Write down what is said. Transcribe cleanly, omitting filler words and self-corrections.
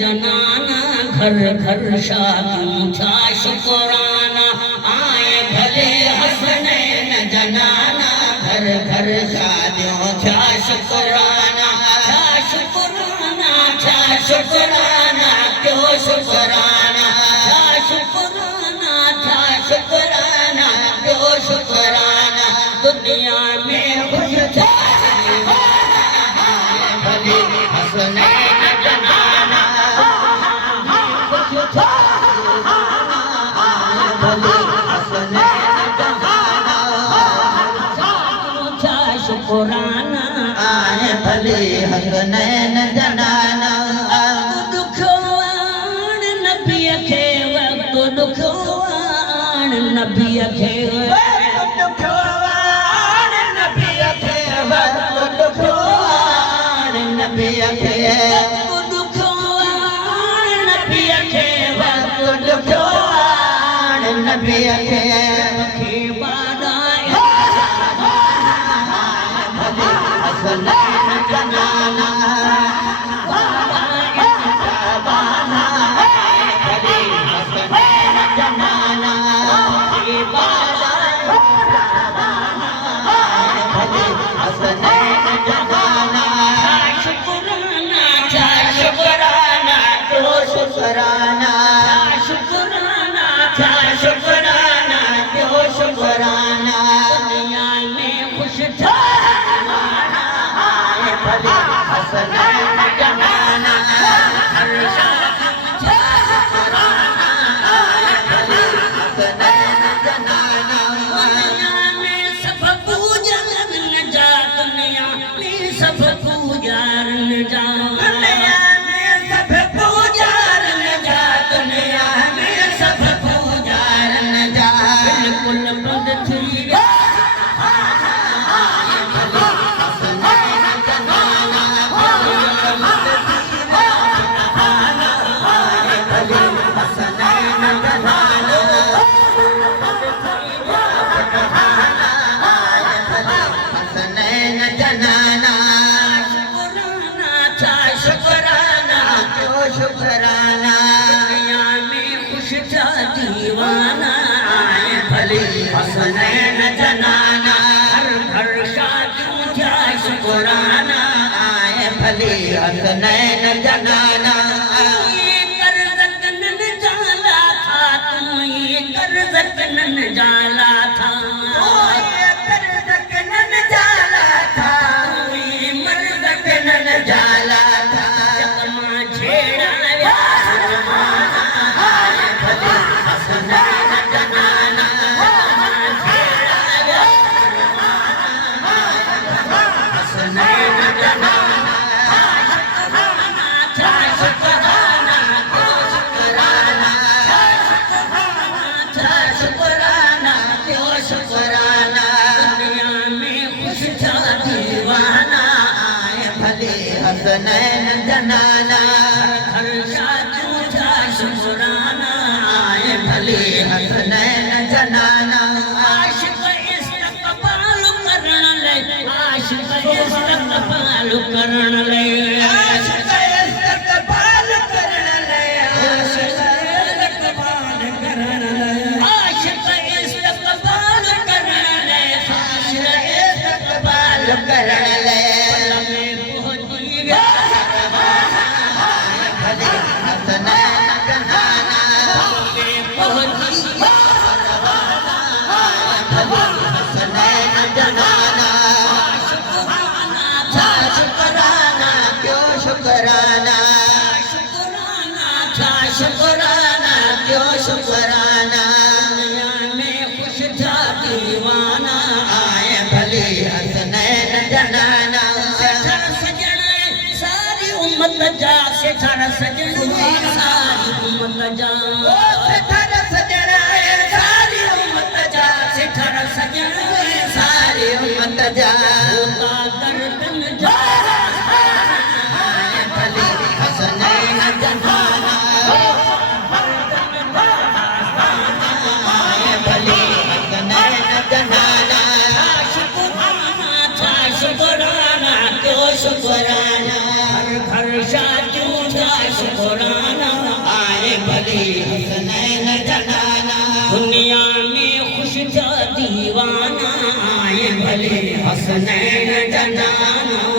जनाना घर घर शादियों था शुक्राना आए भले हसनैन जनाना घर घर शादियों था शुक्राना शुक्राना शुक्राना क्यों शुक्राना शुक्राना शुक्राना क्यों शुक्राना दुनिया में खुश था भले हसनैन जनाना खुश था भले हसनैन जनाना शुक्राना आए भले हसनैन जनाना दुखवान नबी खे वक्त दुखवान नबी खे दुखवान नबी खे वक्त दुखवान नबी खे दुखवान नबी खे वक्त दुखवान नबी खे हसनैन जनाना भले हसनैन जनाना भले हसनैन जनाना शुक्राना शुक्राना क्यों शुक्राना शुक्राना शुक्राना क्यों शुक्राना दुनिया में खुश था भले हसनैन जनाना हर शुक्राना भले हसनैन जनाना दुनिया में सब पूजन जा दुनिया में सब पूजन जा दुनिया में सब पूजन जा दुनिया में सब पूजन जा बिल्कुल बंद थी शुक्राना दुनिया में खुश था दीवाना आए भले हसनैन जनाना हर घर शादियों था शुक्राना आए भले हसनैन जनाना ये कर्ज़ कनन जाला था तुम ये कर्ज़ कनन जाला था ये कर्ज़ कनन जाला था ये मर्ज़ कनन जाला था हसनैन जनाना हर शादियों था शुक्राना आए भले हसनैन जनाना आशिक इस्तक़बाल करन ले आशिक इस्तक़बाल करन ले आशिक इस्तक़बाल करन ले आशिक इस्तक़बाल करन ले आशिक इस्तक़बाल करन ले आशिक इस्तक़बाल करन ले शुक्राना शुक्राना क्यों शुक्राना दुनिया में खुश था दीवाना आए भले हसनैन जनाना सजन सारी उम्मत जा सिथर सजन सारी उम्मत जा सिथर सजन सारी उम्मत जा सिथर सजन सारी उम्मत जा गर्दन जा हसनैन जनाना भले हसनैन जनाना शुक्राना क्यों शुक्राना हर घर शादियों था शुक्राना, आए भले हसनैन जनाना। दुनिया में खुश था दीवाना, आए भले हसनैन जनाना।